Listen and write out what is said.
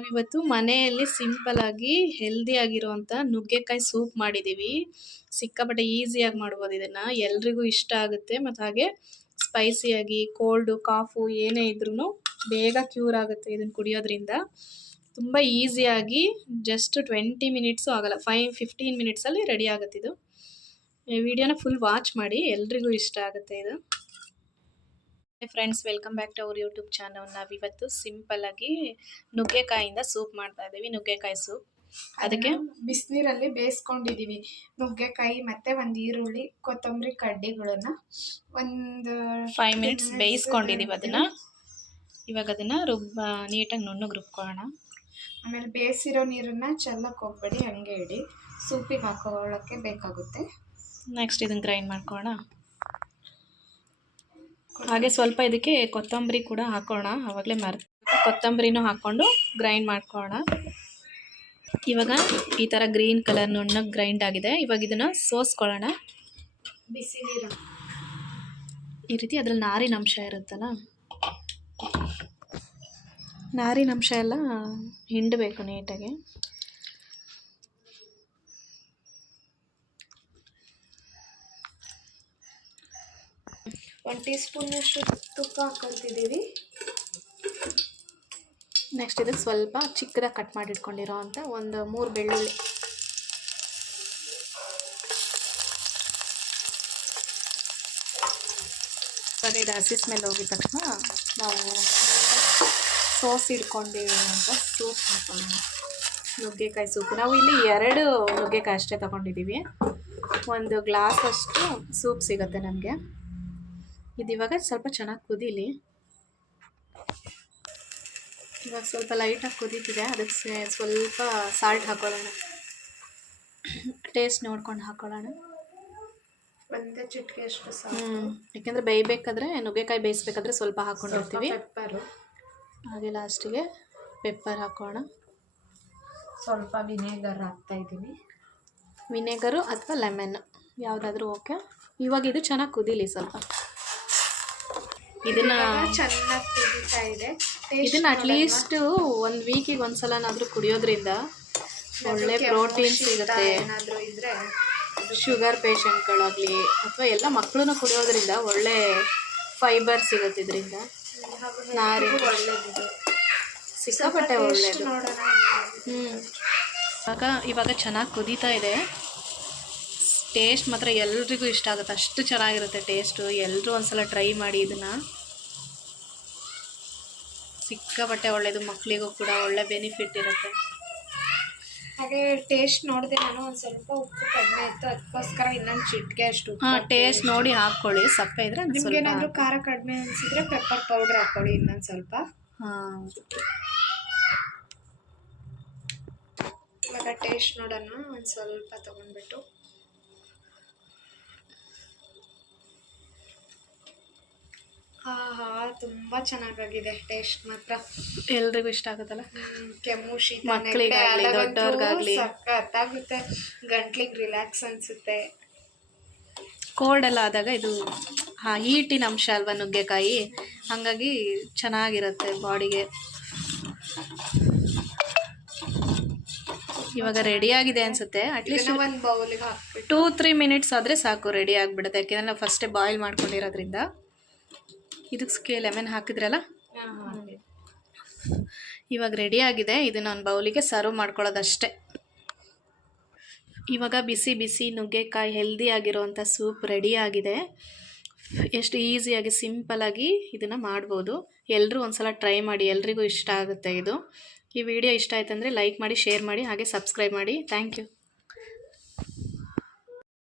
ನಾವಿವತ್ತು ಮನೆಯಲ್ಲಿ ಸಿಂಪಲ್ ಆಗಿ ಹೆಲ್ದಿ ಆಗಿರುವಂತ ನುಗ್ಗೆಕಾಯಿ ಸೂಪ್ ಮಾಡಿದ್ದೀವಿ ಸಿಕ್ಕಾಪಟ್ಟೆ ಈಸಿಯಾಗಿ ಮಾಡ್ಬೋದು ಇದನ್ನ. ಎಲ್ರಿಗೂ ಇಷ್ಟ ಆಗುತ್ತೆ. ಮತ್ತು ಹಾಗೆ ಸ್ಪೈಸಿಯಾಗಿ ಕೋಲ್ಡು ಕಾಫು ಏನೇ ಇದ್ರೂ ಬೇಗ ಕ್ಯೂರ್ ಆಗುತ್ತೆ ಇದನ್ನ ಕುಡಿಯೋದ್ರಿಂದ. ತುಂಬ ಈಸಿಯಾಗಿ ಜಸ್ಟ್ ಟ್ವೆಂಟಿ ಮಿನಿಟ್ಸು ಆಗಲ್ಲ. ಫೈವ್ ಫಿಫ್ಟೀನ್ ಮಿನಿಟ್ಸಲ್ಲಿ ರೆಡಿ ಆಗುತ್ತೆ ಇದು ವಿಡಿಯೋನ ಫುಲ್ ವಾಚ್ ಮಾಡಿ ಎಲ್ರಿಗೂ ಇಷ್ಟ ಆಗುತ್ತೆ ಇದು. Friends welcome back to our YouTube channel ನಾವಿವತ್ತು ಸಿಂಪಲ್ ಆಗಿ ನುಗ್ಗೆಕಾಯಿಂದ ಸೂಪ್ ಮಾಡ್ತಾ ಇದ್ದೀವಿ ನುಗ್ಗೆಕಾಯಿ ಸೂಪ್ ಅದಕ್ಕೆ? ಬಿಸಿನೀರಲ್ಲಿ ಬೇಯಿಸ್ಕೊಂಡಿದ್ದೀವಿ. ನುಗ್ಗೆಕಾಯಿ ಮತ್ತೆ ಒಂದು ಈರುಳ್ಳಿ ಕೊತ್ತಂಬರಿ ಕಡ್ಡಿಗಳನ್ನ ಒಂದು ಫೈವ್ ಮಿನಿಟ್ಸ್ ಬೇಯಿಸ್ಕೊಂಡಿದ್ದೀವಿ ಅದನ್ನ. ಇವಾಗ ಅದನ್ನ ರುಬ್ಬ ನೀಟಾಗಿ ನುಣ್ಣಗೆ ರುಬ್ಕೊಳ್ಳೋಣ. ಆಮೇಲೆ ಬೇಯಿಸಿರೋ ನೀರನ್ನ ಚೆಲ್ಲಕ್ಕೆ ಹೋಗ್ಬೇಡಿ ಹಂಗೆ ಇಡಿ. ಸೂಪಿಗೆ ಹಾಕೊಳ್ಳೋಕ್ಕೆ ಬೇಕಾಗುತ್ತೆ. ನೆಕ್ಸ್ಟ್ ಇದನ್ನ ಗ್ರೈಂಡ್ ಮಾಡ್ಕೊಳ್ಳೋಣ. ಹಾಗೆ ಸ್ವಲ್ಪ ಇದಕ್ಕೆ ಕೊತ್ತಂಬರಿ ಕೂಡ ಹಾಕೋಣ. ಆವಾಗಲೇ ಮರ ಕೊತ್ತಂಬರಿನೂ ಹಾಕ್ಕೊಂಡು ಗ್ರೈಂಡ್ ಮಾಡ್ಕೊಳ್ಳೋಣ. ಇವಾಗ ಈ ಥರ ಗ್ರೀನ್ ಕಲರ್ ನುಣ್ಣಗೆ ಗ್ರೈಂಡ್ ಆಗಿದೆ. ಇವಾಗ ಇದನ್ನು ಸೋಸ್ಕೊಳ್ಳೋಣ. ಬಿಸಿ ನೀರು ಈ ರೀತಿ ಅದ್ರಲ್ಲಿ ನಾರಿನ ಅಂಶ ಇರುತ್ತಲ್ಲ? ನಾರಿನ ಅಂಶ ಎಲ್ಲ ಹಿಂಡಬೇಕು ನೀಟಾಗಿ. ಒಂದು ಟೀ ಸ್ಪೂನಷ್ಟು ತುಪ್ಪ ಹಾಕೊಳ್ತಿದ್ದೀವಿ. ನೆಕ್ಸ್ಟ್ ಇದಕ್ಕೆ ಸ್ವಲ್ಪ ಚಿಕ್ಕದಾಗಿ ಕಟ್ ಮಾಡಿ ಇಟ್ಕೊಂಡಿರೋ ಒಂದು ಮೂರು ಬೆಳ್ಳುಳ್ಳಿ. ಸರಿ ಇದು ಹಸಿ ಸ್ಮೆಲ್ ಹೋಗಿದ ತಕ್ಷಣ ನಾವು ಸೋಸ್ ಅಂತ ಸೂಪ್ ಹಾಕೋಣ. ನುಗ್ಗೆಕಾಯಿ ಸೂಪ್ ನಾವು ಇಲ್ಲಿ ಎರಡು ನುಗ್ಗೆಕಾಯಿ ಅಷ್ಟೇ ತೊಗೊಂಡಿದ್ದೀವಿ. ಒಂದು ಗ್ಲಾಸ್ ಅಷ್ಟು ಸೂಪ್ ಸಿಗುತ್ತೆ ನಮಗೆ. ಇದು ಇವಾಗ ಸ್ವಲ್ಪ ಚೆನ್ನಾಗಿ ಕುದೀಲಿ. ಇವಾಗ ಸ್ವಲ್ಪ ಲೈಟಾಗಿ ಕುದೀತಿದೆ. ಅದಕ್ಕೆ ಸ್ವಲ್ಪ ಸಾಲ್ಟ್ ಹಾಕೊಳ್ಳೋಣ. ಟೇಸ್ಟ್ ನೋಡ್ಕೊಂಡು ಹಾಕೊಳ್ಳೋಣ. ಚಿಟ್ಕೆ ಎಷ್ಟು ಸಹ ಹ್ಞೂ ಯಾಕೆಂದರೆ ಬೇಯಬೇಕಾದ್ರೆ ನುಗ್ಗೆಕಾಯಿ ಬೇಯಿಸ್ಬೇಕಾದ್ರೆ ಸ್ವಲ್ಪ ಹಾಕ್ಕೊಂಡಿರ್ತೀವಿ ಪೆಪ್ಪರು ಹಾಗೆ ಲಾಸ್ಟಿಗೆ ಪೆಪ್ಪರ್ ಹಾಕೋಣ ಸ್ವಲ್ಪ ವಿನೇಗರ್ ಹಾಕ್ತಾ ಇದ್ದೀನಿ. ವಿನೆಗರು ಅಥವಾ ಲೆಮನ್ ಯಾವುದಾದ್ರೂ ಓಕೆ ಇವಾಗ ಇದು ಚೆನ್ನಾಗಿ ಕುದೀಲಿ ಸ್ವಲ್ಪ. ಇದನ್ನ ಚೆನ್ನಾಗಿ ಕುದೀತಾ ಇದೆ. ಇದನ್ನ ಅಟ್ಲೀಸ್ಟ್ ಒಂದು ವೀಕಿಗೆ ಒಂದ್ಸಲನಾದ್ರೂ ಕುಡಿಯೋದ್ರಿಂದ ಒಳ್ಳೆ ಪ್ರೋಟೀನ್ ಸಿಗುತ್ತೆ. ಏನಾದರೂ ಇದ್ರೆ ಶುಗರ್ ಪೇಷಂಟ್ಗಳಾಗಲಿ ಅಥವಾ ಎಲ್ಲ ಮಕ್ಕಳು ಕುಡಿಯೋದ್ರಿಂದ ಒಳ್ಳೆ ಫೈಬರ್ ಸಿಗುತ್ತೆ ಇದರಿಂದ. ನಾರಿ ಒಳ್ಳೇದಿದೆ. ಸಿಕ್ಕಾಪಟ್ಟೆ ಒಳ್ಳೆ ಹ್ಮ್. ಹ್ಞೂ ಇವಾಗ ಇವಾಗ ಚೆನ್ನಾಗಿ ಕುದೀತಾ ಇದೆ. ಟೇಸ್ಟ್ ಮಾತ್ರ ಎಲ್ರಿಗೂ ಇಷ್ಟ ಆಗುತ್ತೆ. ಅಷ್ಟು ಚೆನ್ನಾಗಿರುತ್ತೆ ಟೇಸ್ಟು. ಎಲ್ಲರೂ ಒಂದ್ಸಲ ಟ್ರೈ ಮಾಡಿ ಇದನ್ನು. ಸಿಕ್ಕಾಪಟ್ಟೆ ಒಳ್ಳೆಯದು ಮಕ್ಕಳಿಗೂ ಕೂಡ ಒಳ್ಳೆ ಬೆನಿಫಿಟ್ ಇರುತ್ತೆ. ಹಾಗೆ ಟೇಸ್ಟ್ ನೋಡಿದೆ ನಾನು ಒಂದು ಸ್ವಲ್ಪ ಉಪ್ಪು ಕಡಿಮೆ ಇತ್ತು. ಅದಕ್ಕೋಸ್ಕರ ಇನ್ನೊಂದು ಚಿಟಿಕೆ ಅಷ್ಟು ಹಾಂ ಟೇಸ್ಟ್ ನೋಡಿ ಹಾಕ್ಕೊಳ್ಳಿ. ಸಪ್ಪೆ ಇದ್ರೆ ನಿಮ್ಗೆ ಏನಾದರೂ ಖಾರ ಕಡಿಮೆ ಅನಿಸಿದ್ರೆ ಪೆಪ್ಪರ್ ಪೌಡ್ರ್ ಹಾಕೊಳ್ಳಿ ಇನ್ನೊಂದು ಸ್ವಲ್ಪ. ಹಾಂ. ಇವಾಗ ಟೇಸ್ಟ್ ನೋಡೋಣ. ಒಂದು ಸ್ವಲ್ಪ ತಗೊಂಡ್ಬಿಟ್ಟು. ಆಹಾ ತುಂಬ ಚೆನ್ನಾಗಾಗಿದೆ ಟೇಸ್ಟ್ ಮಾತ್ರ. ಎಲ್ರಿಗೂ ಇಷ್ಟ ಆಗುತ್ತಲ್ಲ? ಕೆಮ್ಮು ಶೀತ. ಸಖತ್ತಾಗುತ್ತೆ. ಗಂಟ್ಲಿಗೆ ರಿಲ್ಯಾಕ್ಸ್ ಅನ್ಸುತ್ತೆ. ಕೋಲ್ಡ್ ಎಲ್ಲ ಆದಾಗ ಇದು ಹಾ ಹೀಟಿನ ಅಂಶ ಅಲ್ವಾ ನುಗ್ಗೆಕಾಯಿ? ಹಾಗಾಗಿ ಚೆನ್ನಾಗಿರುತ್ತೆ ಬಾಡಿಗೆ. ಇವಾಗ ರೆಡಿ ಆಗಿದೆ ಅನ್ಸುತ್ತೆ. ಅಟ್ಲೀಸ್ಟ್ ಒಂದು ಬೌಲಿಗೆ ಹಾಕ್ಬಿಟ್ಟು. ಟೂ ತ್ರೀ ಮಿನಿಟ್ಸ್ ಆದರೆ ಸಾಕು ರೆಡಿ ಆಗಿಬಿಡುತ್ತೆ. ಯಾಕೆಂದ್ರೆ ನಾವು ಫಸ್ಟೇ ಬಾಯ್ಲ್ ಮಾಡ್ಕೊಂಡಿರೋದ್ರಿಂದ. ಇದಕ್ಕೆ ಸ್ಕೇ ಲೆಮನ್ ಹಾಕಿದ್ರಲ್ಲ? ಇವಾಗ ರೆಡಿ ಆಗಿದೆ. ಇದನ್ನ ಒಂದು ಬೌಲಿಗೆ ಸರ್ವ್ ಮಾಡ್ಕೊಳ್ಳೋದಷ್ಟೇ. ಇವಾಗ ಬಿಸಿ ಬಿಸಿ ನುಗ್ಗೆಕಾಯಿ ಹೆಲ್ದಿ ಆಗಿರೋವಂಥ ಸೂಪ್ ರೆಡಿ ಆಗಿದೆ. ಎಷ್ಟು ಈಸಿಯಾಗಿ ಸಿಂಪಲಾಗಿ ಇದನ್ನು ಮಾಡ್ಬೋದು. ಎಲ್ಲರೂ ಒಂದ್ಸಲ ಟ್ರೈ ಮಾಡಿ ಎಲ್ರಿಗೂ ಇಷ್ಟ ಆಗುತ್ತೆ ಇದು. ಈ ವಿಡಿಯೋ ಇಷ್ಟ ಆಯ್ತಂದರೆ ಲೈಕ್ ಮಾಡಿ ಶೇರ್ ಮಾಡಿ ಹಾಗೆ ಸಬ್ಸ್ಕ್ರೈಬ್ ಮಾಡಿ. Thank you